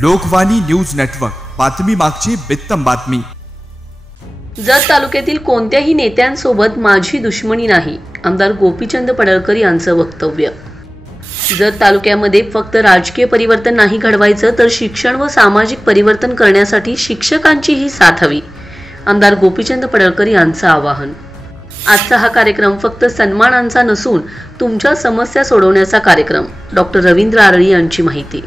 Lokvani news network, बातमी मागची बित्तम बातमी। जत तालुक्यातील कोणत्याही नेत्यांसोबत माझी दुश्मनी नाही, आमदार गोपीचंद पडळकर यांचं वक्तव्य। जत तालुक्यामध्ये फक्त राजकीय परिवर्तन नाही घडवायचं, तर शिक्षण व सामाजिक परिवर्तन करण्यासाठी शिक्षकांचीही साथ हवी, आमदार गोपीचंद पडळकर यांचं आवाहन। आजचा हा कार्यक्रम फक्त सन्मानांचा नसून तुमच्या समस्या सोडवण्याचा कार्यक्रम, डॉक्टर रवींद्र आरळी यांची माहिती।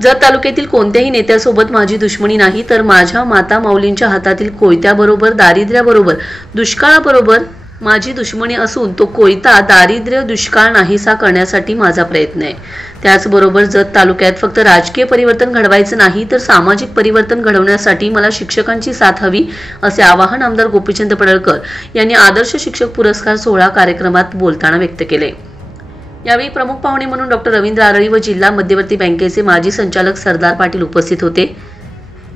जत तालुक्यातील कोणत्याही नेत्यासोबत माझी दुश्मनी नाही, तर माझ्या माता माऊलींच्या हातातील कोयत्याबरोबर, दारिद्र्याबरोबर, दुष्काळाबरोबर माझी दुश्मनी असून तो कोयता, दारिद्र्य, दुष्काळ नाहीसा करण्यासाठी माझा प्रयत्न आहे। त्याचबरोबर जत तालुक्यात फक्त राजकीय परिवर्तन घडवायचं नाही, तर सामाजिक परिवर्तन घडवण्यासाठी मला शिक्षकांची साथ हवी, असे आवाहन आमदार गोपीचंद पडळकर यांनी आदर्श शिक्षक पुरस्कार सोहळा कार्यक्रमात बोलताना व्यक्त केले। यावेळी प्रमुख पाहुणे म्हणून डॉक्टर रवींद्र आरळी व जिल्हा मध्यवर्ती बँकेचे माजी संचालक सरदार पाटील उपस्थित होते।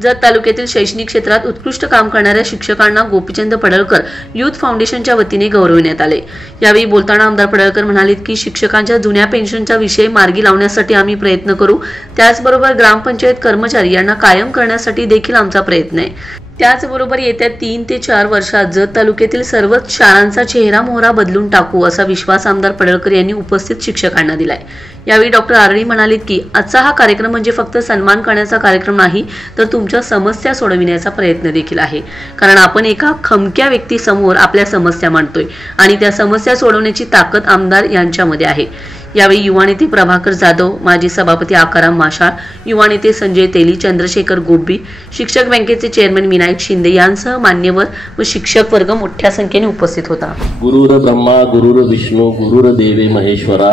जत तालुक्यातील शैक्षणिक क्षेत्रात उत्कृष्ट काम करणाऱ्या शिक्षकांना गोपीचंद पडळकर युथ फाउंडेशनच्या वतीने गौरविण्यात आले। यावेळी बोलताना आमदार पडळकर म्हणाले की शिक्षकांच्या जुन्या पेन्शनचा विषय मार्गी लावण्यासाठी आम्ही प्रयत्न करू, त्याचबरोबर ग्रामपंचायत कर्मचारी यांना कायम करण्यासाठी देखील आमचा प्रयत्न आहे। त्याचबरोबर येत्या 3 ते 4 वर्षात जत तालुक्यातील सर्वच शाळांचा चेहरा मोहरा बदलून टाकू, असा विश्वास आमदार पडळकर यांनी उपस्थित शिक्षकांना दिलाय। यावेळी डॉक्टर आरळी म्हणाले की आजचा हा कार्यक्रम म्हणजे फक्त सन्मान करण्याचा कार्यक्रम नाही, तर तुमच्या समस्या सोडविण्याचा प्रयत्न देखील आहे, कारण आपण एका खमक्या व्यक्तीसमोर आपल्या समस्या मांडतोय आणि त्या समस्या सोडवण्याची ताकद आमदार यांच्यामध्ये आहे। यावेळी युवा नेते प्रभाकर जाधव, माजी सभापती आकाराम माशाळ, युवा नेते संजय तेली, चंद्रशेखर गोब्बी, शिक्षक बँकेचे चेअरमन विनायक शिंदे यांसह मान्यवर व शिक्षक वर्ग मोठ्या संख्येने उपस्थित होता। गुरुर ब्रह्मा गुरुर विष्णू गुरुर देवे महेश्वरा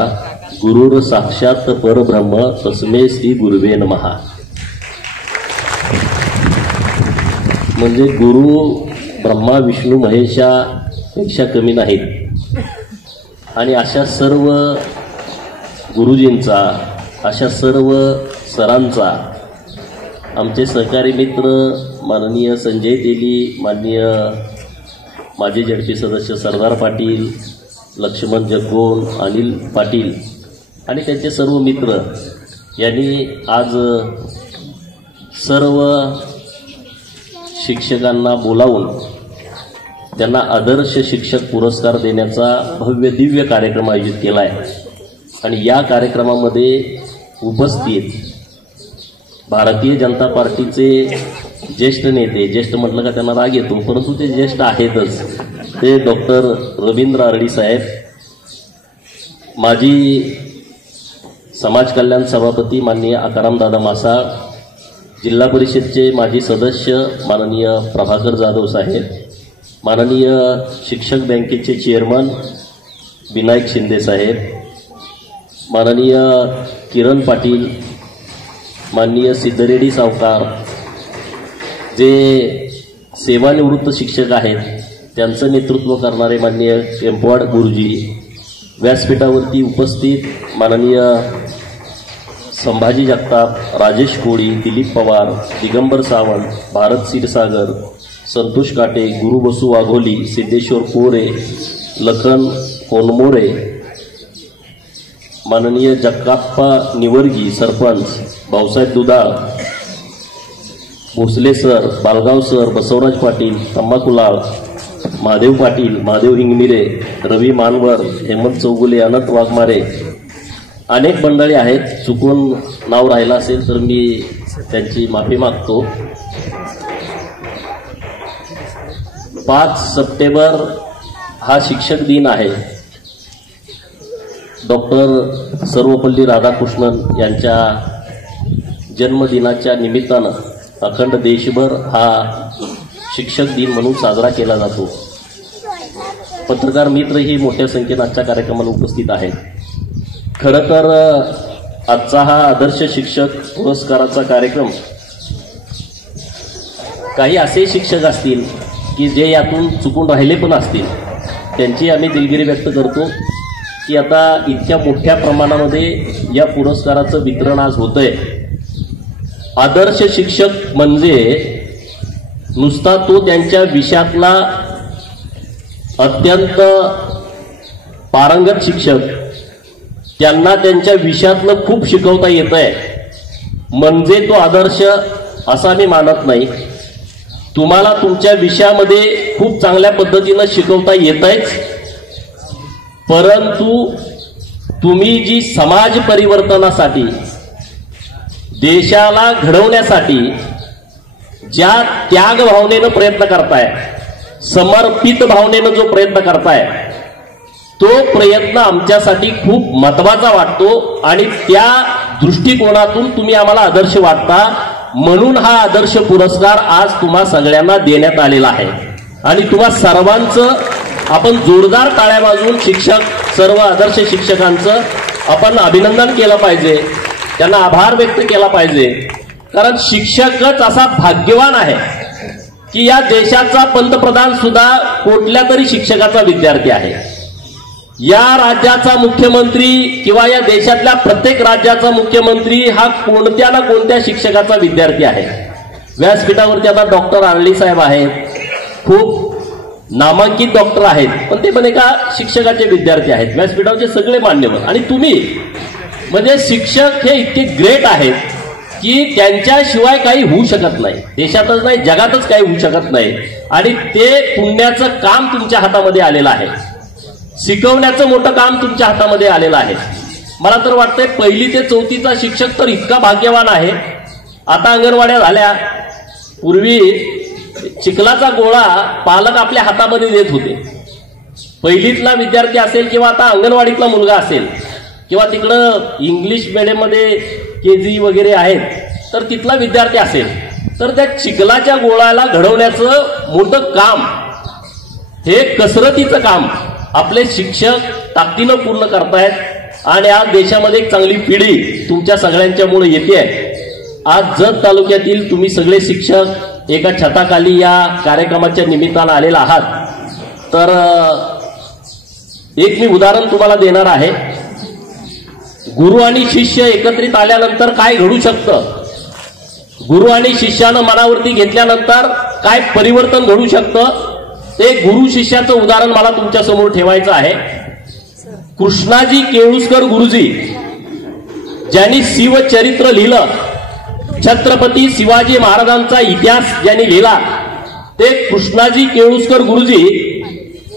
गुरुर साक्षात परब्रह्म तस्मै श्री गुरुवे नमः। म्हणजे गुरु ब्रह्मा विष्णू महेशापेक्षा कमी नाहीत आणि अशा सर्व गुरुजींचा, अशा सर्व सरांचा आमचे सहकारी मित्र माननीय संजय तेली, माननीय माजी जडपी सदस्य सरदार पाटील, लक्ष्मण जगोन, अनिल पाटील आणि त्यांचे सर्व मित्र यांनी आज सर्व शिक्षकांना बोलावून त्यांना आदर्श शिक्षक पुरस्कार देण्याचा भव्य दिव्य कार्यक्रम आयोजित केला आहे। आणि या कार्यक्रमामध्ये उपस्थित भारतीय जनता पार्टीचे ज्येष्ठ नेते, ज्येष्ठ म्हटलं का त्यांना राग येतो, परंतु ते ज्येष्ठ आहेतच, ते डॉक्टर रवींद्र आरळी साहेब, माजी समाज कल्याण सभापती माननीय आकाराम दादा मासाळ, जिल्हा परिषदचे माजी सदस्य माननीय प्रभाकर जाधव साहेब, माननीय शिक्षक बँकेचे चेअरमन विनायक शिंदे साहेब, माननीय किरण पाटील, माननीय सिद्धरेड्डी सावकार, जे सेवानिवृत्त शिक्षक आहेत त्यांचं नेतृत्व करणारे माननीय टेम्पवाड गुरुजी, व्यासपीठावरती उपस्थित माननीय संभाजी जगताप, राजेश कोळी, दिलीप पवार, दिगंबर सावंत, भारत क्षीरसागर, संतोष काटे, गुरु बसू वाघोली, सिद्धेश्वर कोरे, लखन होनमोरे, माननीय जगप्पा निवर्गी सरपंच, भाऊसाहेब दुधाळ, भोसले सर, बालगाव सर, बसवराज पाटील, तंबाखुलाल, महादेव पाटील, महादेव हिंगमिरे, रवी मानवर, हेमंत चौगुले, अनंत वाघमारे, अनेक मंडळी आहेत। चुकून नाव राहिलं असेल तर मी त्यांची माफी मागतो। 5 सप्टेंबर हा शिक्षक दिन आहे। डॉक्टर सर्वपल्ली राधाकृष्णन यांच्या जन्मदिनाच्या निमित्तानं अखंड देशभर हा शिक्षक दिन म्हणून साजरा केला जातो। पत्रकार मित्रही मोठ्या संख्येने आजच्या कार्यक्रमाला उपस्थित आहेत। खरं तर आजचा हा आदर्श शिक्षक पुरस्काराचा कार्यक्रम, काही असे शिक्षक असतील की जे यातून चुकून राहिले पण असतील, त्यांची आम्ही दिलगिरी व्यक्त करतो की आता इतक्या मोठ्या प्रमाणामध्ये या पुरस्काराचं वितरण आज होतंय। आदर्श शिक्षक म्हणजे नुसता तो त्यांच्या विषयातला अत्यंत पारंगत शिक्षक, त्यांना त्यांच्या विषयातलं खूप शिकवता येतंय म्हणजे तो आदर्श असा मी मानत नाही. तुम्हाला तुमच्या विषयामध्ये खूप चांगल्या पद्धतीनं शिकवता येतंच, परंतु तुम्ही जी समाज परिवर्तनासाठी, देशाला घडवण्यासाठी ज्या त्याग भावनेनं प्रयत्न करताय, समर्पित भावनेनं जो प्रयत्न करताय, तो प्रयत्न आमच्यासाठी खूप महत्वाचा वाटतो आणि त्या दृष्टिकोनातून तुम्ही आम्हाला आदर्श वाटता. म्हणून हा आदर्श पुरस्कार आज तुम्हा सगळ्यांना देण्यात आलेला आहे. आणि तुम्हा सर्वांचं आपण जोरदार टाळ्या वाजवून सर्व आदर्श शिक्षकांचं आपण अभिनंदन केलं पाहिजे, त्यांना आभार व्यक्त केला पाहिजे. कारण शिक्षकच असा भाग्यवान आहे की या देशाचा पंतप्रधान सुद्धा कुठल्या तरी शिक्षकाचा विद्यार्थी आहे. या राज्याचा मुख्यमंत्री किंवा या देशातल्या प्रत्येक राज्याचा मुख्यमंत्री हा कोणत्या ना कोणत्या शिक्षकाचा विद्यार्थी आहे. व्यासपीठावरती आता डॉक्टर आर्ली साहेब आहेत, खूप नामांकित डॉक्टर आहेत, पण ते पण एका शिक्षकाचे विद्यार्थी आहेत. व्यासपीठावरचे सगळे मान्यवर आणि तुम्ही म्हणजे शिक्षक हे इतके ग्रेट आहेत की त्यांच्याशिवाय काही होऊ शकत नाही, देशातच नाही जगातच काही होऊ शकत नाही. आणि ते पुण्याचं काम तुमच्या हातामध्ये आलेलं आहे, शिकवण्याचं मोठं काम तुमच्या हातामध्ये आलेलं आहे. मला तर वाटतंय 1ली ते 4थीचा शिक्षक तर इतका भाग्यवान आहे. आता अंगणवाड्या झाल्या, पूर्वी चिखलाचा गोळा पालक आपल्या हातामध्ये देत होते. 1लीतला विद्यार्थी असेल किंवा आता अंगणवाडीतला मुलगा असेल किंवा तिकडं इंग्लिश मीडियममध्ये KG वगैरे आहेत तर तिथला विद्यार्थी असेल तर त्या चिखलाच्या गोळ्याला घडवण्याचं मोठं काम, हे कसरतीचं काम आपले शिक्षक ताकदीनं पूर्ण करतायत. आणि आज देशामध्ये एक चांगली पिढी तुमच्या सगळ्यांच्यामुळे येते आहे. आज जत तालुक्यातील तुम्ही सगळे शिक्षक एका छताखाली या कार्यक्रमाच्या निमित्तानं आलेला आहात. तर एक मी उदाहरण तुम्हाला देणार आहे. गुरु आणि शिष्य एकत्रित आल्यानंतर काय घडू शकतं, गुरु आणि शिष्यानं मनावरती घेतल्यानंतर काय परिवर्तन घडू शकतं, ते गुरु शिष्याचं उदाहरण मला तुमच्या समोर ठेवायचं आहे. कृष्णाजी केळुसकर गुरुजी ज्यांनी शिवचरित्र लिहिलं, छत्रपती शिवाजी महाराजांचा इतिहास ज्यांनी लिहिला, ते कृष्णाजी केळुसकर गुरुजी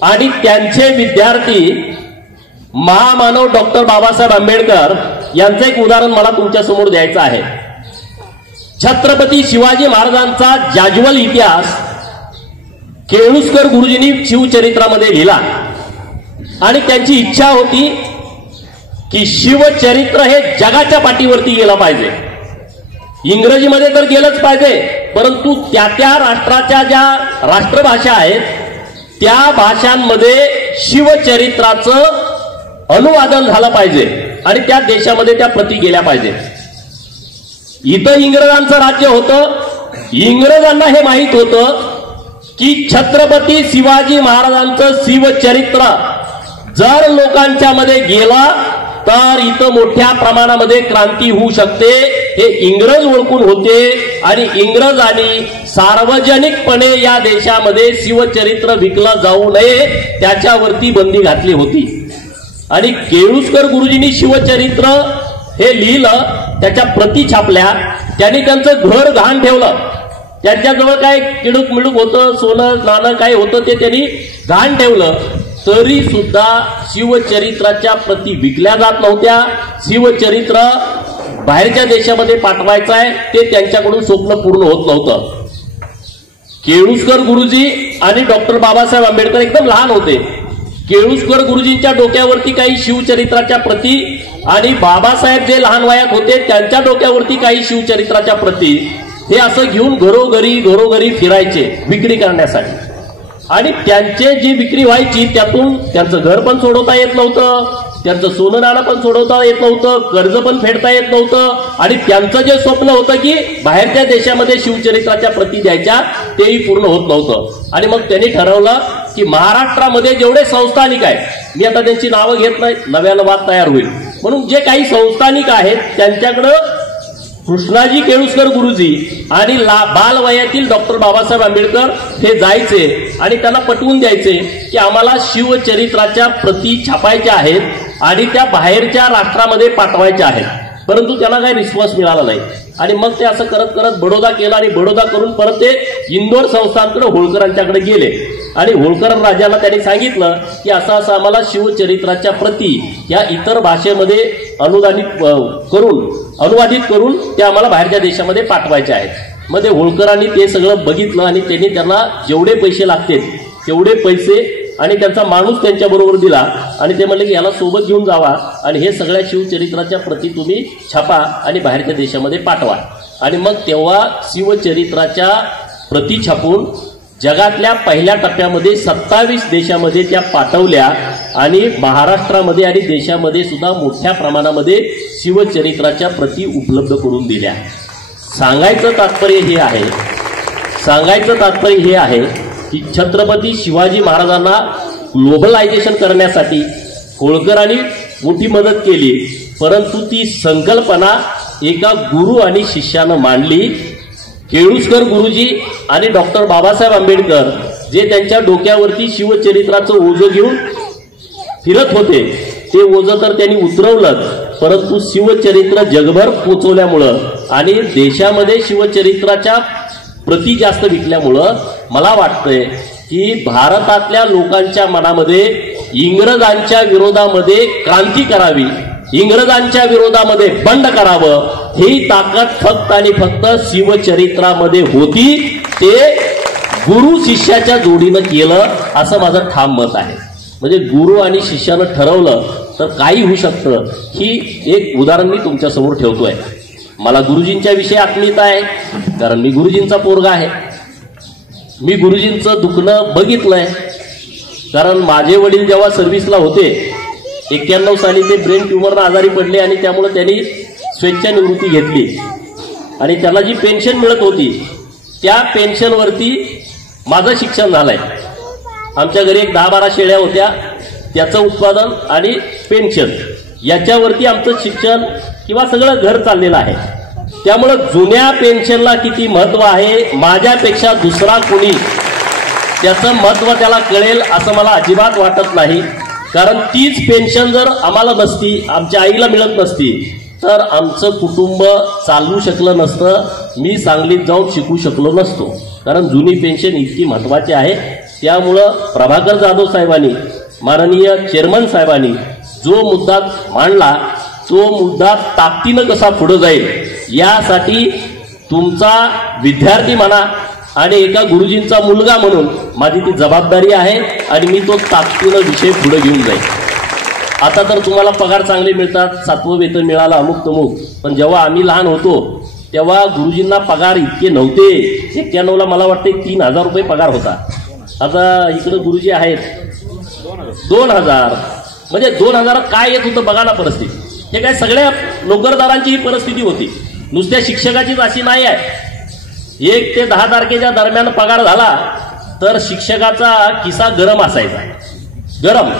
आणि त्यांचे विद्यार्थी महामानव डॉक्टर बाबासाहेब आंबेडकर यांचं एक उदाहरण मला तुमच्या समोर द्यायचं आहे. छत्रपती शिवाजी महाराजांचा जाज्वल इतिहास केळुसकर गुरुजींनी शिवचरित्रामध्ये लिहिला आणि त्यांची इच्छा होती की शिवचरित्र हे जगाच्या पाठीवरती गेलं पाहिजे. इंग्रजीमध्ये तर गेलंच पाहिजे, परंतु त्या राष्ट्राच्या ज्या राष्ट्रभाषा आहेत त्या भाषांमध्ये शिवचरित्राचं अनुवादन झालं पाहिजे आणि त्या देशामध्ये त्या प्रती गेल्या पाहिजे. इथं इंग्रजांचं राज्य होतं, इंग्रजांना हे माहित होतं की छत्रपती शिवाजी महाराजांचं शिवचरित्र जर लोकांच्या मध्ये गेला तर इथं मोठ्या प्रमाणामध्ये क्रांती होऊ शकते. हे इंग्रज ओळखून होते आणि इंग्रजांनी सार्वजनिकपणे या देशामध्ये शिवचरित्र विकलं जाऊ नये त्याच्यावरती बंदी घातली होती. आणि केळुसकर गुरुजींनी शिवचरित्र हे लिहिलं, त्याच्या प्रती छापल्या, त्यांनी त्यांचं घर गहाण ठेवलं. त्यांच्याजवळ काय किडूक मिडूक होतं, सोनं नाणं काय होतं ते त्यांनी गहाण ठेवलं. तरी सुद्धा शिवचरित्राच्या प्रती विकल्या जात नव्हत्या. शिवचरित्र बाहेरच्या देशामध्ये पाठवायचं आहे ते त्यांच्याकडून स्वप्न पूर्ण होत नव्हतं. केळुसकर गुरुजी आणि डॉक्टर बाबासाहेब आंबेडकर एकदम लहान होते. केळुसकर गुरुजींच्या डोक्यावरती काही शिवचरित्राच्या प्रती आणि बाबासाहेब जे लहान वयात होते त्यांच्या डोक्यावरती काही शिवचरित्राच्या प्रती, हे असं घेऊन घरोघरी फिरायचे विक्री करण्यासाठी. आणि त्यांचे जी विक्री व्हायची त्यातून त्यांचं घर पण सोडवता येत नव्हतं, त्यांचं सोनं नाणं पण सोडवता येत नव्हतं, कर्ज पण फेडता येत नव्हतं. आणि त्यांचं जे स्वप्न होतं की बाहेरच्या देशामध्ये शिवचरित्राच्या प्रती द्यायच्या तेही पूर्ण होत नव्हतं. आणि मग त्यांनी ठरवलं की महाराष्ट्रामध्ये जेवढे संस्थानिक आहेत, मी आता त्यांची नावं घेत नाही, नव्यानं वाद तयार होईल, म्हणून जे काही संस्थानिक आहेत त्यांच्याकडं कृष्णाजी केळुसकर गुरुजी आणि बालवयातील डॉक्टर बाबासाहेब आंबेडकर हे जायचे आणि त्यांना पटवून द्यायचे की आम्हाला शिवचरित्राच्या प्रती छापायच्या आहेत आणि त्या बाहेरच्या राष्ट्रामध्ये पाठवायच्या आहेत. परंतु त्याला काही रिस्पॉन्स मिळाला नाही आणि मग ते असं करत करत बडोदा केला आणि बडोदा करून परत ते इंदोर संस्थानकडे होळकरांच्याकडे गेले आणि होळकर राजाला त्यांनी सांगितलं की असं असं आम्हाला शिवचरित्राच्या प्रती या इतर भाषेमध्ये अनुवादित करून ते आम्हाला बाहेरच्या देशामध्ये पाठवायचे आहेत। मग ते होळकरांनी ते सगळं बघितलं आणि त्यांनी त्यांना जेवढे पैसे लागतील तेवढे पैसे आणि त्यांचा माणूस त्यांच्या बरोबर दिला आणि ते म्हणले की याला सोबत घेऊन जावा आणि हे सगळ्या शिवचरित्राच्या प्रती तुम्ही छापा आणि बाहेरच्या देशामध्ये पाठवा। आणि मग तेव्हा शिवचरित्राच्या प्रती छापून जगातल्या पहिल्या टप्प्यामध्ये 27 देशामध्ये त्या पाठवल्या आणि महाराष्ट्रामध्ये आणि देशामध्ये सुद्धा मोठ्या प्रमाणामध्ये शिवचरित्राच्या प्रती उपलब्ध करून दिल्या। सांगायचं तात्पर्य हे आहे की छत्रपती शिवाजी महाराजांना ग्लोबलायझेशन करण्यासाठी होळकरांनी मोठी मदत केली, परंतु ती संकल्पना एका गुरु आणि शिष्यानं मांडली। केळुसकर गुरुजी आणि डॉक्टर बाबासाहेब आंबेडकर जे त्यांच्या डोक्यावरती शिवचरित्राचं ओझं घेऊन फिरत होते ते ओझं तर त्यांनी उतरवलं, परंतु शिवचरित्र जगभर पोचवल्यामुळं आणि देशामध्ये शिवचरित्राच्या प्रति जास्त विकल्यामुळं मला वाटतंय की भारतातल्या लोकांच्या मनामध्ये इंग्रजांच्या विरोधामध्ये क्रांती करावी, इंग्रजांच्या विरोधामध्ये बंड करावं, ही ताकद फक्त आणि फक्त शिवचरित्रामध्ये होती। ते गुरु शिष्याच्या जोडीनं केलं असं माझं ठाम मत आहे। म्हणजे गुरु आणि शिष्यानं ठरवलं तर काही होऊ शकतं, ही एक उदाहरण मी तुमच्यासमोर ठेवतोय। मला गुरुजींच्या विषयी आत्मीयता आहे कारण मी गुरुजींचा पोरगा आहे। मी गुरुजींचं दुखणं बघितलंय कारण माझे वडील जेव्हा सर्व्हिसला होते 91 साली ते ब्रेन ट्यूमरनं आजारी पडले आणि त्यामुळे त्यांनी स्वेच्छानिवृत्ती घेतली आणि त्याला जी पेन्शन मिळत होती त्या पेन्शनवरती माझं शिक्षण झालंय। आमच्या घरी एक 10-12 शेळ्या होत्या, त्याचं उत्पादन आणि पेन्शन याच्यावरती आमचं शिक्षण किंवा सगळं घर चाललेलं आहे। त्यामुळे जुन्या पेन्शनला किती महत्व आहे माझ्यापेक्षा दुसरा कोणी त्याचं महत्व त्याला कळेल असं मला अजिबात वाटत नाही। कारण तीच पेन्शन जर आम्हाला नसती, आमच्या आईला मिळत नसती तर आमचं कुटुंब चालू शकलं नसतं, मी सांगलीत जाऊन शिकू शकलो नसतो। कारण जुनी पेन्शन इतकी महत्वाची आहे। त्यामुळं प्रभाकर जाधव साहेबांनी, माननीय चेअरमन साहेबांनी जो मुद्दा मांडला तो मुद्दा ताकदीनं कसा पुढे जाईल यासाठी तुमचा विद्यार्थी म्हणा आणि एका गुरुजींचा मुलगा म्हणून माझी ती जबाबदारी आहे आणि मी तो ताकदीनं विषय पुढे घेऊन जाईल। आता तर तुम्हाला पगार चांगले मिळतात, 7वं वेतन मिळालं अमुक तमुक, पण जेव्हा आम्ही लहान होतो तेव्हा गुरुजींना पगार इतके नव्हते। 91ला मला वाटते 3000 रुपये पगार होता। आता इकडे गुरुजी आहेत 2000, म्हणजे 2000 काय येत होतं बघा ना परिस्थिती। हे काय सगळ्या नोकरदारांची ही परिस्थिती होती, नुसत्या शिक्षकाचीच अशी नाही आहे। 1 ते 10 तारखेच्या दरम्यान पगार झाला तर शिक्षकाचा खिसा गरम असायचा, गरम।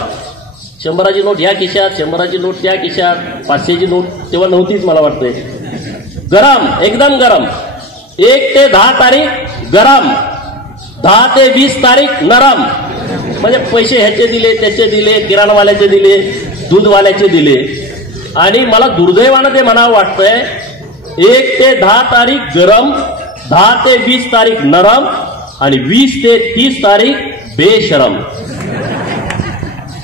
100ची नोट या खिशात, 100ची नोट त्या खिशात, 500ची नोट तेव्हा नव्हतीच मला वाटतंय, गरम, एकदम गरम। 1 ते 10 तारीख गरम, 10 ते 20 तारीख नरम। म्हणजे पैसे ह्याचे दिले, त्याचे दिले, किराणावाल्याचे दिले, दूधवाल्याचे दिले। आणि मला दुर्दैवानं ते म्हणावं वाटतंय 1 ते 10 तारीख गरम, 10 ते 20 तारीख नरम आणि 20 ते 30 तारीख बेशरम।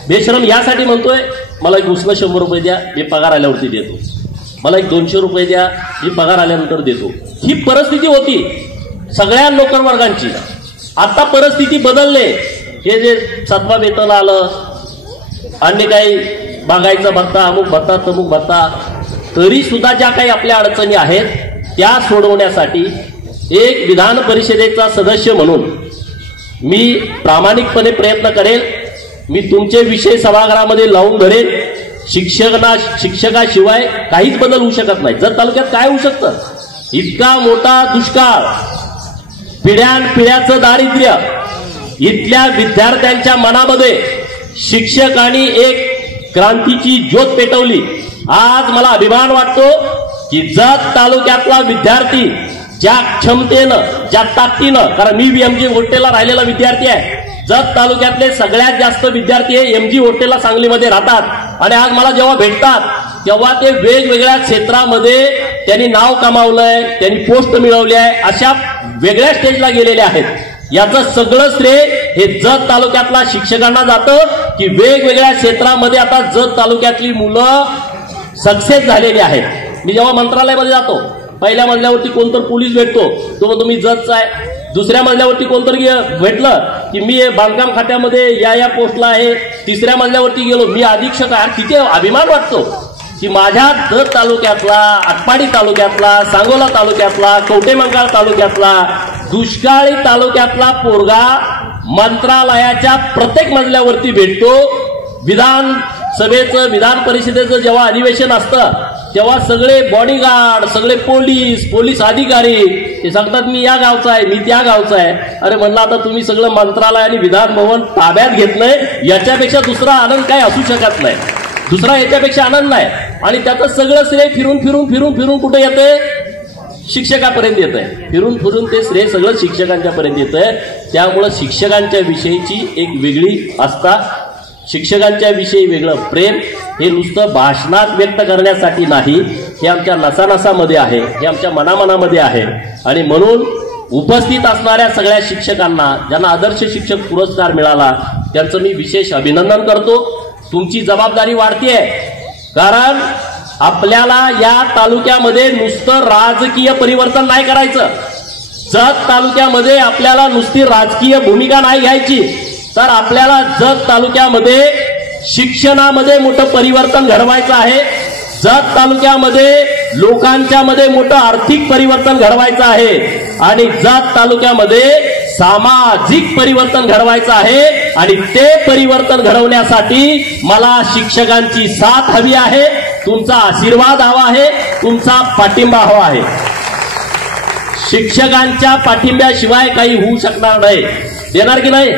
बेशरम यासाठी म्हणतोय मला एक उसनं 100 रुपये द्या, मी पगार आल्यावरती देतो, मला एक 200 रुपये द्या, मी पगार आल्यानंतर देतो। ही परिस्थिती होती सगळ्या नोकर वर्गांची। आता परिस्थिती बदलले, हे जे 7वं वेतन आलं, अन्य काही बागायचा भत्ता, अमुक भत्ता, तमुक भत्ता, तरी सुद्धा ज्या काही आपल्या अडचणी आहेत त्या सोडवण्यासाठी एक विधान परिषदेचा सदस्य म्हणून मी प्रामाणिकपणे प्रयत्न करेल। मी तुमचे विषय सभागृहामध्ये लावून धरेन। शिक्षकाशिवाय काहीच बदल होऊ शकत नाही। जत तालुक्यात काय होऊ शकतं? इतका मोठा दुष्काळ, पिढ्यानपिढ्याचं दारिद्र्य, इथल्या विद्यार्थ्यांच्या मनामध्ये शिक्षकांनी एक क्रांतीची ज्योत पेटवली। आज मला अभिमान वाटतो की जत तालुक्यातला विद्यार्थी ज्या क्षमतेनं, ज्या ताकदीनं, कारण मी एमजी होटेलला राहिलेला विद्यार्थी आहे, जत तालुक्यातले सगळ्यात जास्त विद्यार्थी हे एमजी होटेलला सांगलीमध्ये राहतात आणि आज मला जेव्हा भेटतात तेव्हा ते वेगवेगळ्या क्षेत्रामध्ये त्यांनी नाव कमावलंय, त्यांनी पोस्ट मिळवली आहे, अशा वेगळ्या स्टेजला गेलेले आहेत. याचं सगळं श्रेय हे जत तालुक्यातल्या शिक्षकांना जातं की वेगवेगळ्या क्षेत्रामध्ये आता जत तालुक्यातली मुलं सक्सेस झालेली आहेत. मी जेव्हा मंत्रालयामध्ये जातो, पहिल्या मजल्यावरती कोणतर पोलीस भेटतो, तो म्हणतो मी जजचा आहे. दुसऱ्या मजल्यावरती कोणतरी भेटलं की मी बांधकाम खात्यामध्ये या पोस्टला आहे. तिसऱ्या मजल्यावरती गेलो, मी अधीक्षक आहे. किती अभिमान वाटतो की माझ्या जत तालुक्यातला, आटपाडी तालुक्यातला, सांगोला तालुक्यातला, कवठेमंकाळ तालुक्यातला, दुष्काळी तालुक्यातला पोरगा मंत्रालयाच्या प्रत्येक मजल्यावरती भेटतो. विधानसभेचं, विधान परिषदेचं जेव्हा अधिवेशन असतं तेव्हा सगळे बॉडीगार्ड, सगळे पोलीस अधिकारी ते सांगतात मी या गावचा आहे, मी त्या गावचा आहे. अरे म्हणलं आता तुम्ही सगळं मंत्रालय आणि विधान भवन ताब्यात घेतलंय, याच्यापेक्षा दुसरा आनंद काय असू शकत नाही. दुसरा याच्यापेक्षा आनंद नाही. आणि त्याचं सगळं श्रेय फिरून कुठे येते? शिक्षकापर्यंत येत आहे. फिरून ते श्रेय सगळं शिक्षकांच्यापर्यंत येत आहे. त्यामुळं शिक्षकांच्या विषयीची एक वेगळी आस्था, शिक्षकांच्या विषयी वेगळं प्रेम हे नुसतं भाषणात व्यक्त करण्यासाठी नाही, हे आमच्या नसानसामध्ये आहे, हे आमच्या मनामनामध्ये आहे. आणि म्हणून उपस्थित असणाऱ्या सगळ्या शिक्षकांना, ज्यांना आदर्श शिक्षक पुरस्कार मिळाला, त्यांचं मी विशेष अभिनंदन करतो. तुमची जबाबदारी वाढतीये, कारण आपल्याला या तालुक्यामध्ये नुसतं राजकीय परिवर्तन नाही करायचं. जत तालुक्यामध्ये आपल्याला नुसती राजकीय भूमिका नाही घ्यायची, तर आपल्याला जत तालुक्यामध्ये शिक्षणामध्ये मोठं परिवर्तन घडवायचं आहे. जत तालुक्यामध्ये लोकांच्या मध्ये मोठं आर्थिक परिवर्तन घडवायचं आहे. आणि जत तालुक्यामध्ये सामाजिक परिवर्तन घडवायचं आहे. आणि ते परिवर्तन घडवण्यासाठी मला शिक्षकांची साथ हवी आहे, तुमचा आशीर्वाद हवा आहे, तुमचा पाठिंबा हवा आहे. शिक्षकांच्या पाठिंब्याशिवाय काही होऊ शकणार नाही. देणार की नाही?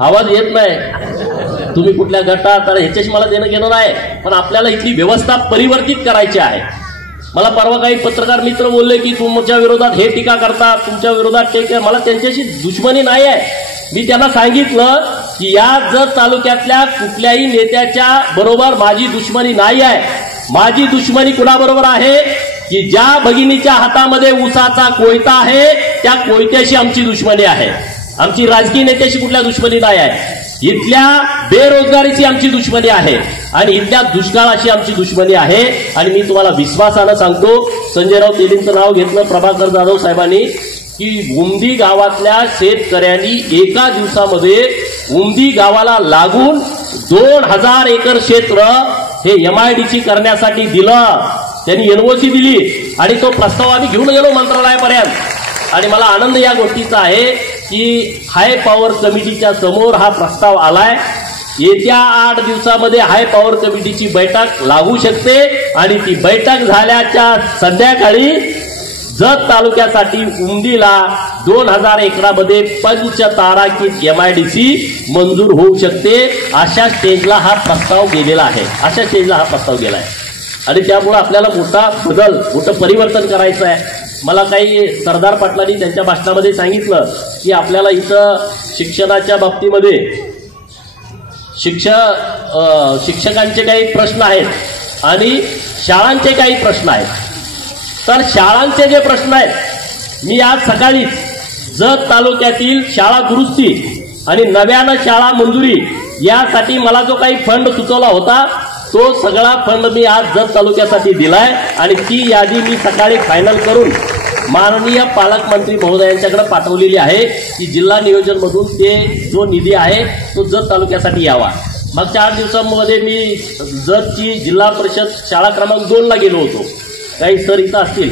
आवाज येत नाही. तुम्ही कुठल्या गटात, ह्याच्याशी मला देणं घेणं नाही, पण आपल्याला इथली व्यवस्था परिवर्तित करायची आहे. मला परवा काही पत्रकार मित्र बोलले की तुमच्या विरोधात हे टीका करतात, तुमच्या विरोधात टीका. मला त्यांच्याशी दुश्मनी नाही आहे. मी त्यांना सांगितलं की या जत तालुक्यातल्या कुठल्याही नेत्याच्या बरोबर माझी दुश्मनी नाही आहे. माझी दुश्मनी कुणाबरोबर आहे की ज्या भगिनीच्या हातामध्ये ऊसाचा कोयता आहे त्या कोयत्याशी आमची दुश्मनी आहे. आमची राजकीय नेत्याशी कुठल्या दुश्मनी नाही आहे. इथल्या बेरोजगारीची आमची दुश्मनी आहे आणि इथल्या दुष्काळाची आमची दुश्मनी आहे. आणि मी तुम्हाला विश्वासानं सांगतो, संजयराव तेलींचं नाव घेतलं प्रभाकर जाधव साहेबांनी, की उमदी गावातल्या शेतकऱ्यांनी एका दिवसामध्ये उमदी गावाला लागून 2000 एकर क्षेत्र हे MIDC करण्यासाठी दिलं. त्यांनी NOC दिली आणि तो प्रस्ताव आम्ही घेऊन गेलो मंत्रालयापर्यंत. आणि मला आनंद या गोष्टीचा आहे की हाय पॉवर कमिटीच्या समोर हा प्रस्ताव आलाय. येत्या 8 दिवसामध्ये हाय पॉवर कमिटीची बैठक लागू शकते आणि ती बैठक झाल्याच्या संध्याकाळी जत तालुक्यासाठी उमदीला 2000 एकरामध्ये पंचतारांकित MIDC मंजूर होऊ शकते. अशा स्टेजला हा प्रस्ताव गेलेला आहे. अशा स्टेजला हा प्रस्ताव गेला आहे. आणि त्यामुळे आपल्याला मोठा बदल, मोठं परिवर्तन करायचं आहे. मला काही सरदार पाटलांनी त्यांच्या भाषणामध्ये सांगितलं की आपल्याला इथं शिक्षणाच्या बाबतीमध्ये शिक्षकांचे काही प्रश्न आहेत आणि शाळांचे काही प्रश्न आहेत. तर शाळांचे जे प्रश्न आहेत, मी आज सकाळी जत तालुक्यातील शाळा दुरुस्ती आणि नव्यानं शाळा मंजुरी यासाठी मला जो काही फंड सुचवला होता तो सगळा फंड मी आज जत तालुक्यासाठी दिलाय. आणि ती यादी मी सकाळी फायनल करून माननीय पालकमंत्री महोदयांच्याकडे पाठवलेली आहे की जिल्हा नियोजन मधून ते जो निधी आहे तो जत तालुक्यासाठी यावा. मागच्या 8 दिवसांमध्ये मी जतची जिल्हा परिषद शाळा क्रमांक 2 ला गेलो होतो. काही सर इथं असतील.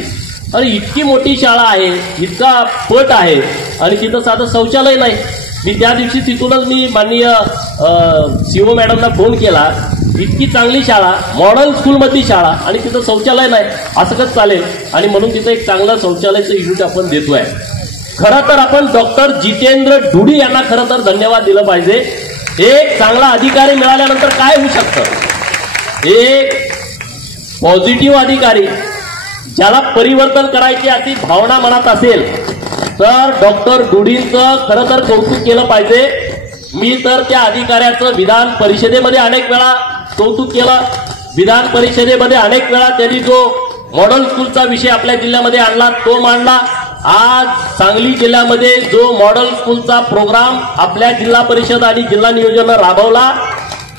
अरे इतकी मोठी शाळा आहे, इतका पट आहे आणि तिथं साधं शौचालय नाही. मी त्या दिवशी तिथूनच मी माननीय CO मॅडमला फोन केला, इतकी चांगली शाळा, मॉडर्न स्कूलमधली शाळा आणि तिथं शौचालय नाही, असं कसं चालेल. आणि म्हणून तिथं एक चांगलं शौचालयाचं युनिट आपण देतोय. खरं तर आपण डॉक्टर जितेंद्र ढुडी यांना खरं तर धन्यवाद दिलं पाहिजे. एक चांगला अधिकारी मिळाल्यानंतर काय होऊ शकतं, एक पॉझिटिव्ह अधिकारी ज्याला परिवर्तन करायची अशी भावना मनात असेल तर डॉक्टर ढुडींचं खरं तर कौतुक केलं पाहिजे. मी तर त्या अधिकाऱ्याचं विधान परिषदेमध्ये अनेक वेळा कौतुक केलं. विधान परिषदेमध्ये अनेक वेळा त्यांनी जो मॉडेल स्कूलचा विषय आपल्या जिल्ह्यामध्ये आणला तो मांडला. आज सांगली जिल्ह्यामध्ये जो मॉडेल स्कूलचा प्रोग्राम आपल्या जिल्हा परिषद आणि जिल्हा नियोजन राबवला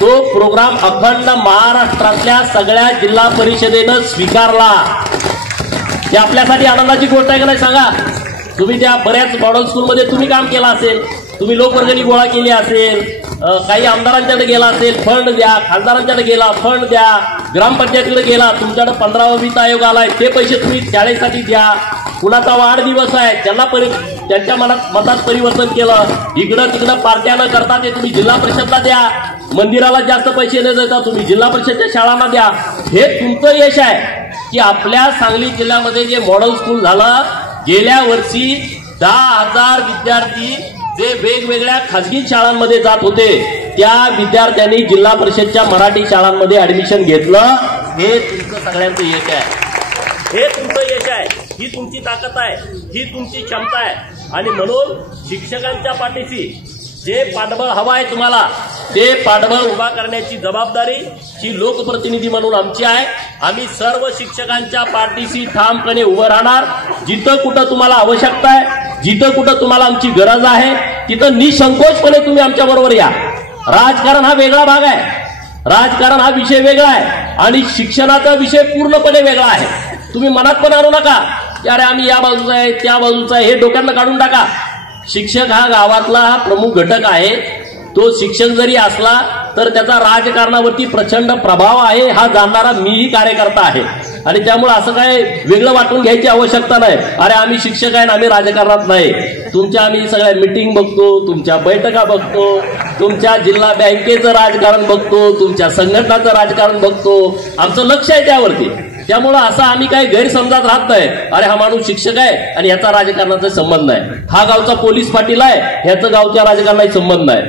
तो प्रोग्राम अखंड महाराष्ट्रातल्या सगळ्या जिल्हा परिषदेनं स्वीकारला. ही आपल्यासाठी आनंदाची गोष्ट आहे का नाही सांगा. तुम्ही त्या बऱ्याच मॉडेल स्कूलमध्ये तुम्ही काम केलं असेल, तुम्ही लोकवर्गणी गोळा केली असेल, काही आमदारांच्याकडे गेला असेल फंड द्या, खासदारांच्याकडे गेला फंड द्या, ग्रामपंचायतीकडे गेला तुमच्याकडे 15वा वित्त आयोग आलाय ते पैसे तुम्ही शाळेसाठी द्या, कुणाचा वाढदिवस आहे त्यांच्या मतात परिवर्तन केलं, इकडं तिकडं पार्ट्या न करता ते तुम्ही जिल्हा परिषदला द्या, मंदिराला जास्त पैसे न देता तुम्ही जिल्हा परिषदच्या शाळांना द्या. हे तुमचं यश आहे की आपल्या सांगली जिल्ह्यामध्ये जे मॉडेल स्कूल झालं गेल्या वर्षी 10,000 विद्यार्थी जे वेगवेगळ्या खासगी शाळांमध्ये जात होते त्या विद्यार्थ्यांनी जिल्हा परिषदच्या मराठी शाळांमध्ये ऍडमिशन घेतलं. हे तुमचं सगळ्यांचं यश आहे, हे तुमचं यश आहे, ही तुमची ताकद आहे, ही तुमची क्षमता आहे. आणि म्हणून शिक्षकांच्या पाठीशी जे पाठबळ हवं आहे तुम्हाला ते पाठबळ उभा करण्याची जबाबदारी ही लोकप्रतिनिधी म्हणून आमची आहे. आम्ही सर्व शिक्षकांच्या पाठीशी ठामपणे उभं राहणार. जिथं कुठं तुम्हाला आवश्यकता आहे, जिथं कुठं तुम्हाला आमची गरज आहे तिथं निसंकोचपणे तुम्ही आमच्या बरोबर या. राजकारण हा वेगळा भाग आहे, राजकारण हा विषय वेगळा आहे आणि शिक्षणाचा विषय पूर्णपणे वेगळा आहे. तुम्ही मनात पण आणू नका की अरे आम्ही या बाजूचा आहे त्या बाजूचा आहे, हे डोक्यातनं काढून टाका. शिक्षक हा गावातला हा प्रमुख घटक आहे. तो शिक्षक जरी असला तर त्याचा राजकारणावरती प्रचंड प्रभाव आहे हा जाणणारा मीही कार्यकर्ता आहे. आणि त्यामुळे असं काय वेगळं वाटून घ्यायची आवश्यकता नाही. अरे आम्ही शिक्षक आहे आम्ही राजकारणात नाही. तुमच्या आम्ही सगळ्या मिटिंग बघतो, तुमच्या बैठका बघतो, तुमच्या जिल्हा बँकेचं राजकारण बघतो, तुमच्या संघटनाचं राजकारण बघतो. आमचं लक्ष आहे त्यावरती. त्यामुळं असं आम्ही काही गैरसमजात राहत नाही. अरे हा माणूस शिक्षक आहे आणि याचा राजकारणाचा संबंध नाही, हा गावचा पोलीस पाटील आहे ह्याचा गावच्या राजकारणाशी संबंध नाही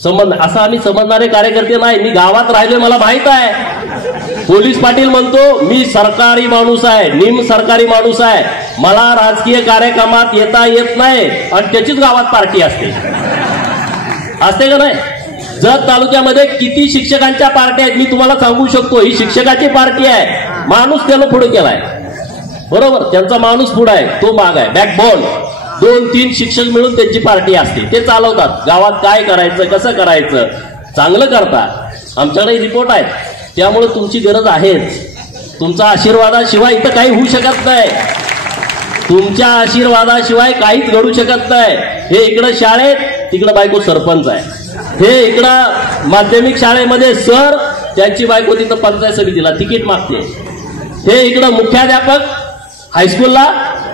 असं आम्ही समजणारे कार्यकर्ते नाही. मी गावात राहिलोय मला माहित आहे. पोलीस पाटील म्हणतो मी सरकारी माणूस आहे, निम सरकारी माणूस आहे, मला राजकीय कार्यक्रमात येता येत नाही आणि त्याचीच गावात पार्टी असते का नाही. जत तालुक्यामध्ये किती शिक्षकांच्या पार्ट्या आहेत मी तुम्हाला सांगू शकतो. ही शिक्षकाची पार्टी आहे. माणूस त्यानं पुढे केलाय बरोबर, त्यांचा माणूस पुढे आहे, तो माग आहे, बॅकबोन. 2-3 शिक्षक मिळून त्यांची पार्टी असते, ते चालवतात. गावात काय करायचं कसं करायचं चांगलं करतात. आमच्याकडे रिपोर्ट आहेत. त्यामुळे तुमची गरज आहेच. तुमच्या आशीर्वादाशिवाय इथं काही होऊ शकत नाही. तुमच्या आशीर्वादाशिवाय काहीच घडू शकत नाही. हे इकडं शाळेत तिकडं बायको सरपंच आहे, हे इकडं माध्यमिक शाळेमध्ये सर त्यांची बायको तिथं पंचायत समितीला तिकीट मागते, हे इकडं मुख्याध्यापक हायस्कूलला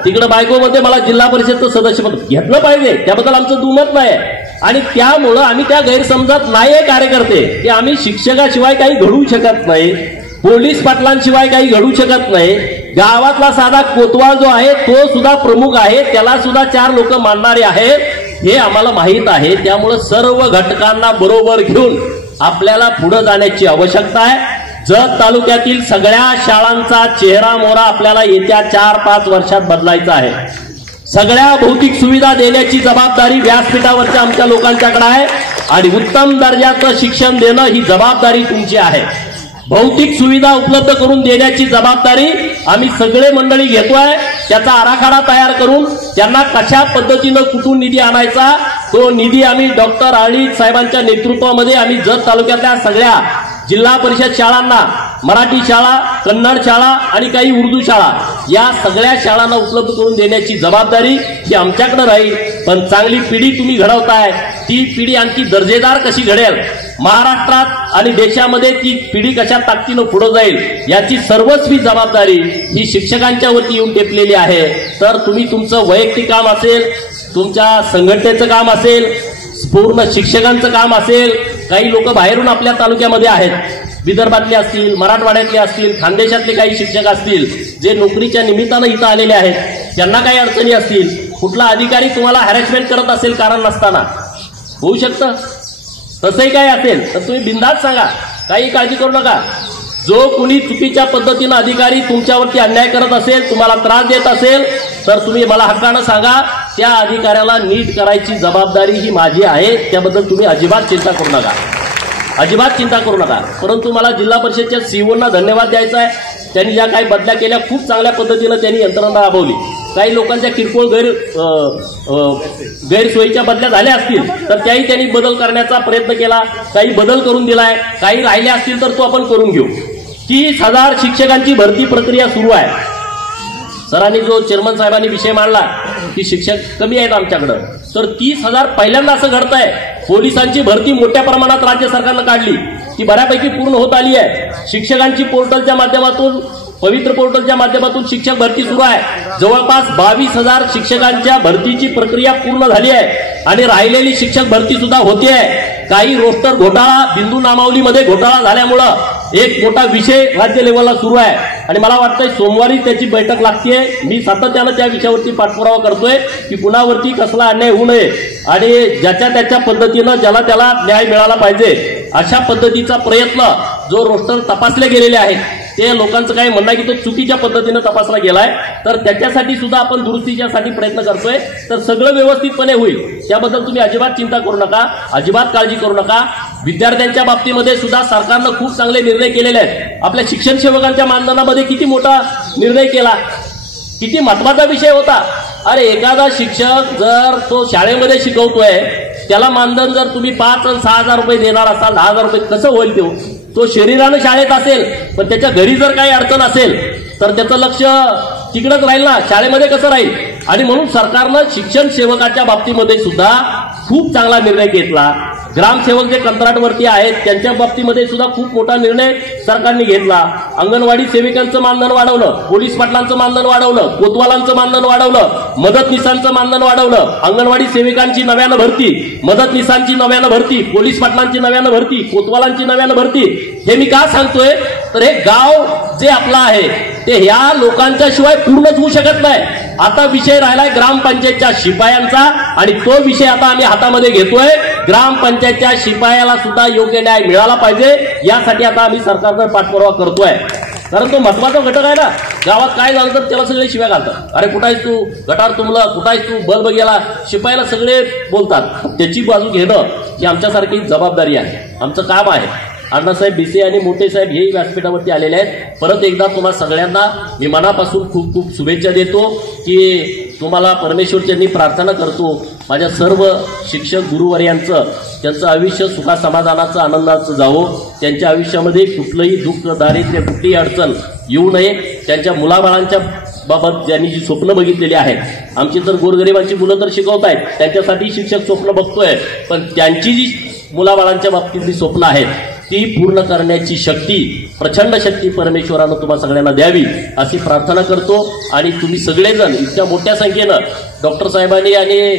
तिकडं बायको मध्ये मला जिल्हा परिषदचं सदस्यपद घेतलं पाहिजे, त्याबद्दल आमचं दुमत नाही. आणि त्यामुळं आम्ही त्या गैरसमजात नाहीये कार्यकर्ते की आम्ही शिक्षकाशिवाय काही घडू शकत नाही, पोलीस पाटलांशिवाय काही घडू शकत नाही. गावातला साधा कोतवाल जो आहे तो सुद्धा प्रमुख आहे, त्याला सुद्धा 4 लोक मानणारे आहेत, हे आम्हाला माहीत आहे. त्यामुळं सर्व घटकांना बरोबर घेऊन आपल्याला पुढे जाण्याची आवश्यकता आहे. जत तालुक्यातील सगळ्या शाळांचा चेहरा मोहरा आपल्याला येत्या 4-5 वर्षात बदलायचा आहे. सगळ्या भौतिक सुविधा देण्याची जबाबदारी व्यासपीठावरच्या आमच्या लोकांच्याकडे आहे आणि उत्तम दर्जाचं शिक्षण देणं ही जबाबदारी तुमची आहे. भौतिक सुविधा उपलब्ध करून देण्याची जबाबदारी आम्ही सगळे मंडळी घेतोय. त्याचा आराखडा तयार करून त्यांना कशा पद्धतीनं कुठून निधी आणायचा तो निधी आम्ही डॉक्टर आळी साहेबांच्या नेतृत्वामध्ये आम्ही जत तालुक्यातल्या सगळ्या जिल्हा परिषद शाळांना, मराठी शाळा, कन्नड शाळा आणि काही उर्दू शाळा या सगळ्या शाळांना उपलब्ध करून देण्याची जबाबदारी ही आमच्याकडे राहील. पण चांगली पिढी तुम्ही घडवताय, ती पिढी आणखी दर्जेदार कशी घडेल, महाराष्ट्रात आणि देशामध्ये ती पिढी कशा ताकदीनं पुढे जाईल याची सर्वस्वी जबाबदारी ही शिक्षकांच्या वरती येऊन टेपलेली आहे. तर तुम्ही तुमचं वैयक्तिक काम असेल, तुमच्या संघटनेचं काम असेल, पूर्ण शिक्षकांचं काम असेल, काही लोक बाहेरून आपल्या तालुक्यामध्ये आहेत, विदर्भातले असतील, मराठवाड्यातले असतील, खानदेशातले काही शिक्षक असतील जे नोकरीच्या निमित्तानं इथं आलेले आहेत, त्यांना काही अडचणी असतील, कुठला अधिकारी तुम्हाला हॅरेसमेंट करत असेल कारण नसताना, होऊ शकतं तसंही काही असेल तर तुम्ही बिनधास्त सांगा, काही काळजी करू नका. जो कुणी चुकीच्या पद्धतीनं अधिकारी तुमच्यावरती अन्याय करत असेल, तुम्हाला त्रास देत असेल तर तुम्ही मला हक्कानं सांगा. त्या अधिकाऱ्याला नीट करायची जबाबदारी ही माझी आहे, त्याबद्दल तुम्ही अजिबात चिंता करू नका. अजिबात चिंता करू नका. परंतु मला जिल्हा परिषदच्या सीओना धन्यवाद द्यायचा आहे. त्यांनी ज्या काही बदल्या केल्या खूप चांगल्या पद्धतीनं त्यांनी यंत्रणा राबवली. काही लोकांच्या किरकोळ गैरसोयीच्या बदल्या झाल्या असतील तर त्याही त्यांनी बदल करण्याचा प्रयत्न केला. काही बदल करून दिलाय, काही राहिले असतील तर तो आपण करून घेऊ. 30,000 शिक्षकांची भरती प्रक्रिया सुरू आहे. सरांनी जो चेअरमन साहेबांनी विषय मांडला की शिक्षक कमी आहेत आमच्याकडं, तर 30,000 पहिल्यांदा असं घडतंय. पोलिसांची भरती मोठ्या प्रमाणात राज्य सरकारनं काढली, ती बऱ्यापैकी पूर्ण होत आली आहे. शिक्षकांची पोर्टलच्या माध्यमातून, पवित्र पोर्टलच्या माध्यमातून शिक्षक भरती सुरू आहे. जवळपास 22,000 शिक्षकांच्या भरतीची प्रक्रिया पूर्ण झाली आहे आणि राहिलेली शिक्षक भरती सुद्धा होते आहे. काही रोस्टर घोटाळा, बिंदू नामावलीमध्ये घोटाळा झाल्यामुळं एक मोठा विषय राज्य लेवलला सुरू आहे आणि मला वाटतंय सोमवारी त्याची बैठक लागतेय. मी सातत्यानं त्या विषयावरती पाठपुरावा करतोय की कुणावरती कसला अन्याय होऊ नये आणि ज्याच्या त्याच्या पद्धतीनं ज्याला त्याला न्याय मिळाला पाहिजे अशा पद्धतीचा प्रयत्न जो रोस्टर तपासले गेलेले आहेत ते लोकांचं काय म्हणणं आहे की तो चुकीच्या पद्धतीनं तपासला गेलाय, तर त्याच्यासाठी सुद्धा आपण दुरुस्तीच्यासाठी प्रयत्न करतोय. तर सगळं व्यवस्थितपणे होईल, त्याबद्दल तुम्ही अजिबात चिंता करू नका, अजिबात काळजी करू नका. विद्यार्थ्यांच्या बाबतीमध्ये सुद्धा सरकारनं खूप चांगले निर्णय केलेले आहेत. आपल्या शिक्षण सेवकांच्या मानधनामध्ये किती मोठा निर्णय केला, किती महत्वाचा विषय होता. अरे एखादा शिक्षक जर तो शाळेमध्ये शिकवतोय त्याला मानधन जर तुम्ही 5 आणि 6,000 रुपये देणार असाल, 10,000 रुपये कसं होईल? तो शरीरानं शाळेत असेल पण त्याच्या घरी जर काही अडचण असेल तर त्याचं लक्ष तिकडेच राहील ना, शाळेमध्ये कसं राहील? आणि म्हणून सरकारनं शिक्षण सेवकाच्या बाबतीमध्ये सुद्धा खूप चांगला निर्णय घेतला. ग्रामसेवक जे कंत्राटवरती आहेत त्यांच्या बाबतीमध्ये सुद्धा खूप मोठा निर्णय सरकारने घेतला. अंगणवाडी सेविकांचं मानधन वाढवलं, पोलीस पाटलांचं मानधन वाढवलं, कोतवालांचं मानधन वाढवलं, मदतनीसांचं मानधन वाढवलं. अंगणवाडी सेविकांची नव्यानं भरती, मदतनीसांची नव्यानं भरती, पोलीस पाटलांची नव्यानं भरती, कोतवालांची नव्यानं भरती. हे मी का सांगतोय तर हे गाव जे आपलं आहे ते ह्या लोकांच्या शिवाय पूर्णच होऊ शकत नाही. आता विषय राहिलाय ग्रामपंचायतच्या शिपायांचा आणि तो विषय आता आम्ही हातामध्ये घेतोय. ग्रामपंचायतच्या शिपायाला सुद्धा योग्य न्याय मिळाला पाहिजे यासाठी आता आम्ही सरकारचा पाठपुरावा करतोय. कारण तो महत्वाचा घटक आहे ना. गावात काय झालं तर त्याला सगळे शिव्या घालतात. अरे कुठं आहेस तू, गटार तुंबला, कुठं आहेस तू, बल्ब गेला. शिपायाला सगळे बोलतात. त्याची बाजू घेणं ही आमच्यासारखी जबाबदारी आहे, आमचं काम आहे. अण्णासाहेब भिसे आणि मोठे साहेब हेही व्यासपीठावरती आलेले आहेत. परत एकदा तुम्हाला सगळ्यांना मी मनापासून खूप खूप शुभेच्छा देतो की तुम्हाला परमेश्वरच्यांनी प्रार्थना करतो माझ्या सर्व शिक्षक गुरुवर्यांचं त्यांचं आयुष्य सुखा समाधानाचं आनंदाचं जावो. त्यांच्या आयुष्यामध्ये कुठलंही दुःख, दारिद्र्य, कुठलीही अडचण येऊ नये. त्यांच्या मुलाबाळांच्या बाबत ज्यांनी जी स्वप्न बघितलेली आहेत, आमची तर गोरगरिबांची मुलं तर शिकवत आहेत, त्यांच्यासाठी शिक्षक स्वप्न बघतोय, पण त्यांची जी मुलाबाळांच्या बाबतीतली स्वप्न आहेत ती पूर्ण करण्याची शक्ती, प्रचंड शक्ती परमेश्वरानं तुम्हा सगळ्यांना द्यावी अशी प्रार्थना करतो. आणि तुम्ही सगळेजण इतक्या मोठ्या संख्येनं डॉक्टर साहेबांनी आणि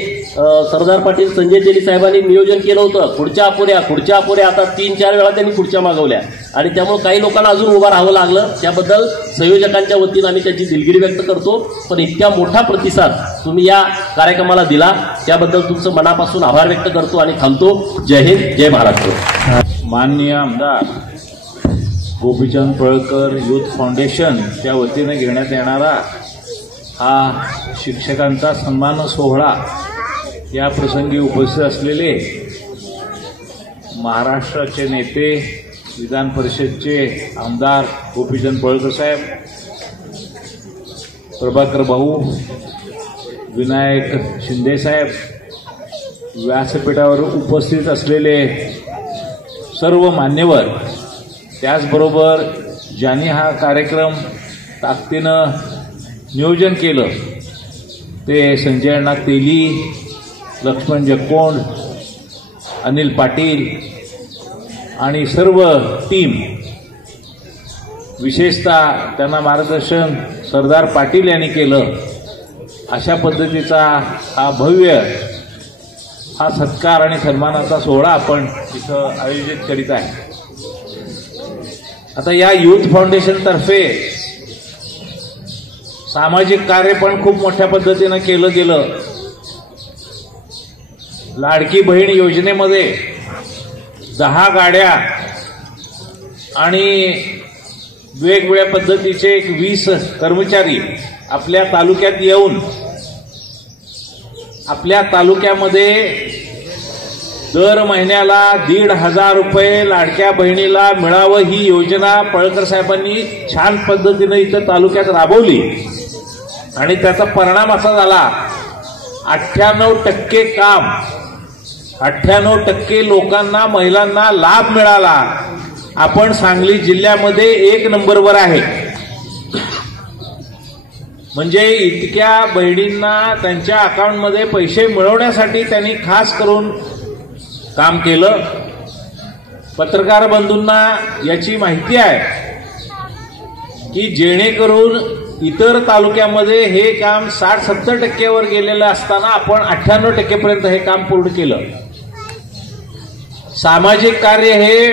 सरदार पाटील संजय तेली साहेबांनी नियोजन केलं होतं. खुर्च्या अपुऱ्या आता 3-4 वेळा त्यांनी खुर्च्या मागवल्या आणि त्यामुळे काही लोकांना अजून उभं राहावं लागलं. त्याबद्दल संयोजकांच्या वतीनं आम्ही त्याची दिलगिरी व्यक्त करतो. पण इतक्या मोठा प्रतिसाद तुम्ही या कार्यक्रमाला दिला त्याबद्दल तुमचं मनापासून आभार व्यक्त करतो आणि थांबतो. जय हिंद, जय महाराष्ट्र. माननीय आमदार गोपीचंद पळकर युथ फाउंडेशन च्या वतीने घेण्यात येणारा हा शिक्षकांचा सन्मान सोहळा, या प्रसंगी उपस्थित असलेले महाराष्ट्राचे नेते, विधान परिषदचे आमदार गोपीचंद पळकर साहेब, प्रभाकर भाऊ, विनायक शिंदे साहेब, व्यासपीठावर उपस्थित असलेले सर्व मान्यवर, त्याचबरोबर ज्यांनी हा कार्यक्रम ताकदीनं नियोजन केलं ते संजय अण्णा तेली, लक्ष्मण जगकोंड, अनिल पाटील आणि सर्व टीम, विशेषतः त्यांना मार्गदर्शन सरदार पाटील यांनी केलं. अशा पद्धतीचा हा भव्य हा सत्कार आणि सन्मानाचा सोहळा आपण इथं आयोजित करीत आहे. आता या युथ फाउंडेशन तर्फे सामाजिक कार्य पण खूप मोठ्या पद्धतीनं केलं गेलं. लाडकी बहीण योजनेमध्ये 10 गाड्या आणि वेगवेगळ्या पद्धतीचे 20 कर्मचारी आपल्या तालुक्यात येऊन आपल्या तालुक्यामध्ये दर महिन्याला 1,500 रुपये लाडक्या बहिणीला मिळावं ही योजना पळकर साहेबांनी छान पद्धतीने इथं तालुक्यात राबवली आणि त्याचा परिणाम असा झाला 98% काम 98% लोकांना महिलांना लाभ मिळाला. आपण सांगली जिल्ह्यामध्ये 1 नंबरवर आहे. म्हणजे इतक्या बहिणींना त्यांच्या अकाउंटमध्ये पैसे मिळवण्यासाठी त्यांनी खास करून काम केलं. पत्रकार बंधूंना याची माहिती आहे की जेणेकरून इतर तालुक्यामध्ये हे काम 60-70% वर गेलेलं असताना आपण 98% पर्यंत हे काम पूर्ण केलं. सामाजिक कार्य हे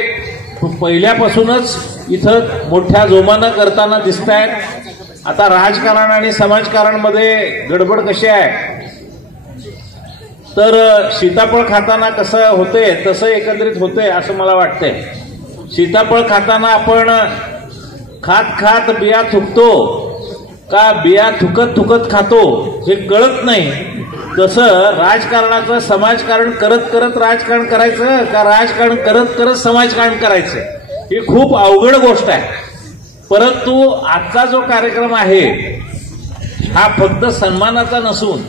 पहिल्यापासूनच इथं मोठ्या जोमानं करताना दिसत आहेत. आता राजकारण आणि समाजकारणमध्ये गडबड कशी आहे तर सीताफळ खाताना कसं होते तसं एकत्रित होते असं मला वाटतंय. सीताफळ खाताना आपण खात बिया थुकतो का बिया थुकत खातो हे कळत नाही. तसं राजकारणाचं समाजकारण करत राजकारण करायचं का राजकारण करत समाजकारण करायचं ही खूप अवघड गोष्ट आहे. परंतु आजचा जो कार्यक्रम आहे हा फक्त सन्मानाचा नसून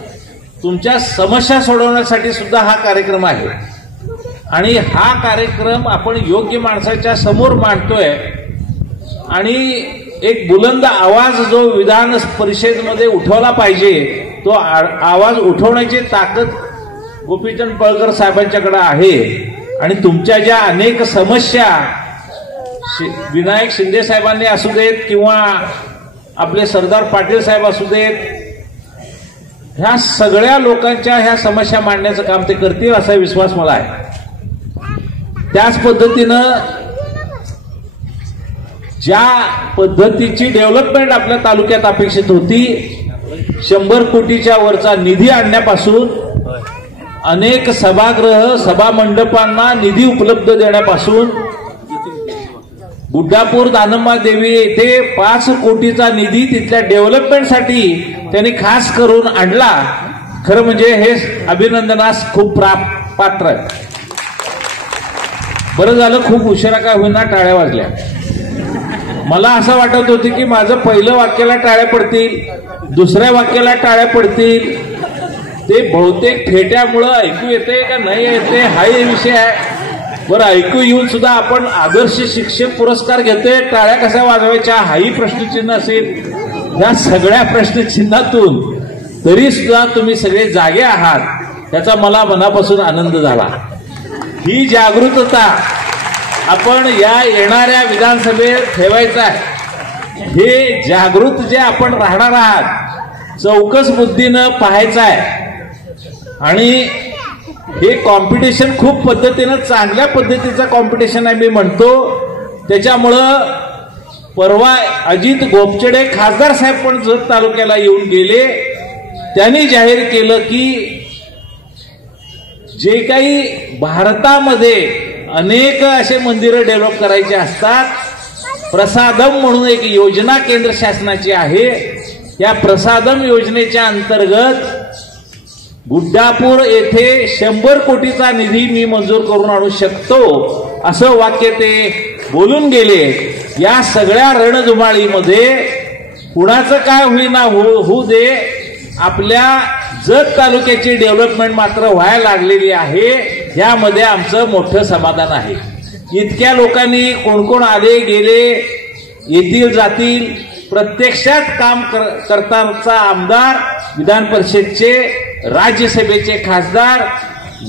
तुमच्या समस्या सोडवण्यासाठी सुद्धा हा कार्यक्रम आहे आणि हा कार्यक्रम आपण योग्य माणसाच्या समोर मांडतोय आणि एक बुलंद आवाज जो विधान परिषदेमध्ये उठवला पाहिजे तो आवाज उठवण्याची ताकद गोपीचंद पळकर साहेबांच्याकडे आहे. आणि तुमच्या ज्या अनेक समस्या विनायक शिंदे साहेबांनी असू देत किंवा आपले सरदार पाटील साहेब असू देत ह्या सगळ्या लोकांच्या ह्या समस्या मांडण्याचं काम ते करतील असा विश्वास मला आहे. त्याच पद्धतीनं ज्या पद्धतीची डेव्हलपमेंट आपल्या तालुक्यात अपेक्षित होती 100 कोटीच्या वरचा निधी आणण्यापासून अनेक सभागृह सभा मंडपांना निधी उपलब्ध देण्यापासून गुड्डापूर दानम्मा देवी येथे 5 कोटीचा निधी तिथल्या डेव्हलपमेंटसाठी त्यांनी खास करून आणला. खरं म्हणजे हे अभिनंदनास खूप पात्र आहे. बरं झालं खूप उशिरा काय होईना टाळ्या वाजल्या. मला असं वाटत होतं की माझं पहिलं वाक्याला टाळ्या पडतील दुसऱ्या वाक्याला टाळ्या पडतील. ते बहुतेक ठेट्यामुळं ऐकू येते का नाही येते हाही विषय आहे. बरं ऐकू येऊन सुद्धा आपण आदर्श शिक्षक पुरस्कार घेतोय टाळ्या कशा वाजवायच्या हाही प्रश्नचिन्ह असेल. या सगळ्या प्रश्नचिन्हातून तरी सुद्धा तुम्ही सगळे जागे आहात त्याचा मला मनापासून आनंद झाला. ही जागृतता आपण या येणाऱ्या विधानसभेत ठेवायचं आहे. हे जागृत जे आपण राहणार आहात चौकस बुद्धीनं पाहायचं आहे आणि हे कॉम्पिटिशन खूप पद्धतीनं चांगल्या पद्धतीचं कॉम्पिटिशन आहे मी म्हणतो. त्याच्यामुळं परवा अजित गोपचडे खासदार साहेब पण जत तालुक्याला येऊन गेले. त्यांनी जाहीर केलं की जे काही भारतामध्ये अनेक असे मंदिरं डेव्हलप करायचे असतात प्रसादम म्हणून एक योजना केंद्र शासनाची आहे. या प्रसादम योजनेच्या अंतर्गत गुड्डापूर येथे 100 कोटीचा निधी मी मंजूर करून आणू शकतो असं वाक्य ते बोलून गेले. या सगळ्या रणधुमाळीमध्ये कुणाचं काय होईना होऊ दे आपल्या जत तालुक्याची डेव्हलपमेंट मात्र व्हायला लागलेली आहे. यामध्ये आमचं मोठं समाधान आहे. इतक्या लोकांनी कोण कोण आले गेले येतील जातील प्रत्यक्षात काम करताना आमदार विधान परिषदचे राज्यसभेचे खासदार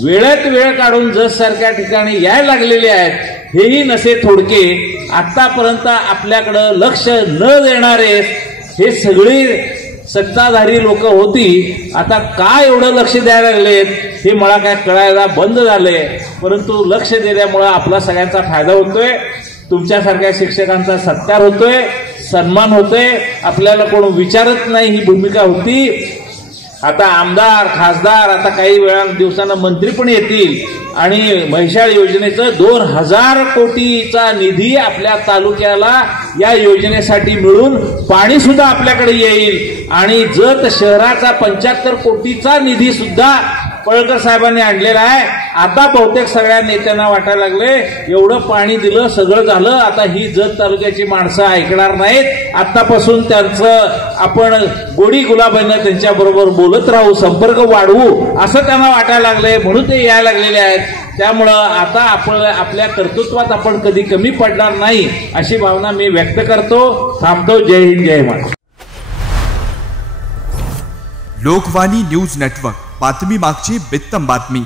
वेळात वेळ काढून जत सारख्या ठिकाणी यायला लागलेले आहेत. हेही नसे थोडके आतापर्यंत आपल्याकडं लक्ष न देणारे हे सगळी सत्ताधारी लोक होती. आता का एवढं लक्ष द्यायला लागलेत हे मला काय कळायला बंद झालंय. परंतु लक्ष दिल्यामुळं आपला सगळ्यांचा फायदा होतोय. तुमच्यासारख्या शिक्षकांचा सत्कार होतोय सन्मान होतोय. आपल्याला कोण विचारत नाही ही भूमिका होती. आता आमदार खासदार आता काही दिवसांना मंत्री पण येतील आणि म्हैसाळ योजनेचं 2000 कोटीचा निधी आपल्या तालुक्याला या योजनेसाठी मिळून पाणी सुद्धा आपल्याकडे येईल आणि जत शहराचा 75 कोटीचा निधी सुद्धा पळकर साहेबांनी आणलेला आहे. आता बहुतेक सगळ्या नेत्यांना वाटायला लागले एवढं पाणी दिलं, सगळं झालं, आता ही जत तालुक्याची माणसं ऐकणार नाहीत, आतापासून त्यांचं आपण गोडी गुलाबीनं त्यांच्या बरोबर बोलत राहू, संपर्क वाढवू असं त्यांना वाटायला लागले, म्हणून ते यायला लागलेले आहेत. त्यामुळं आता आपण आपल्या कर्तृत्वात आपण कधी कमी पडणार नाही अशी भावना मी व्यक्त करतो. थांबतो. जय हिंद, जय महाराष्ट्र. लोकवाणी न्यूज नेटवर्क, बातमी मागची बित्तम बातमी.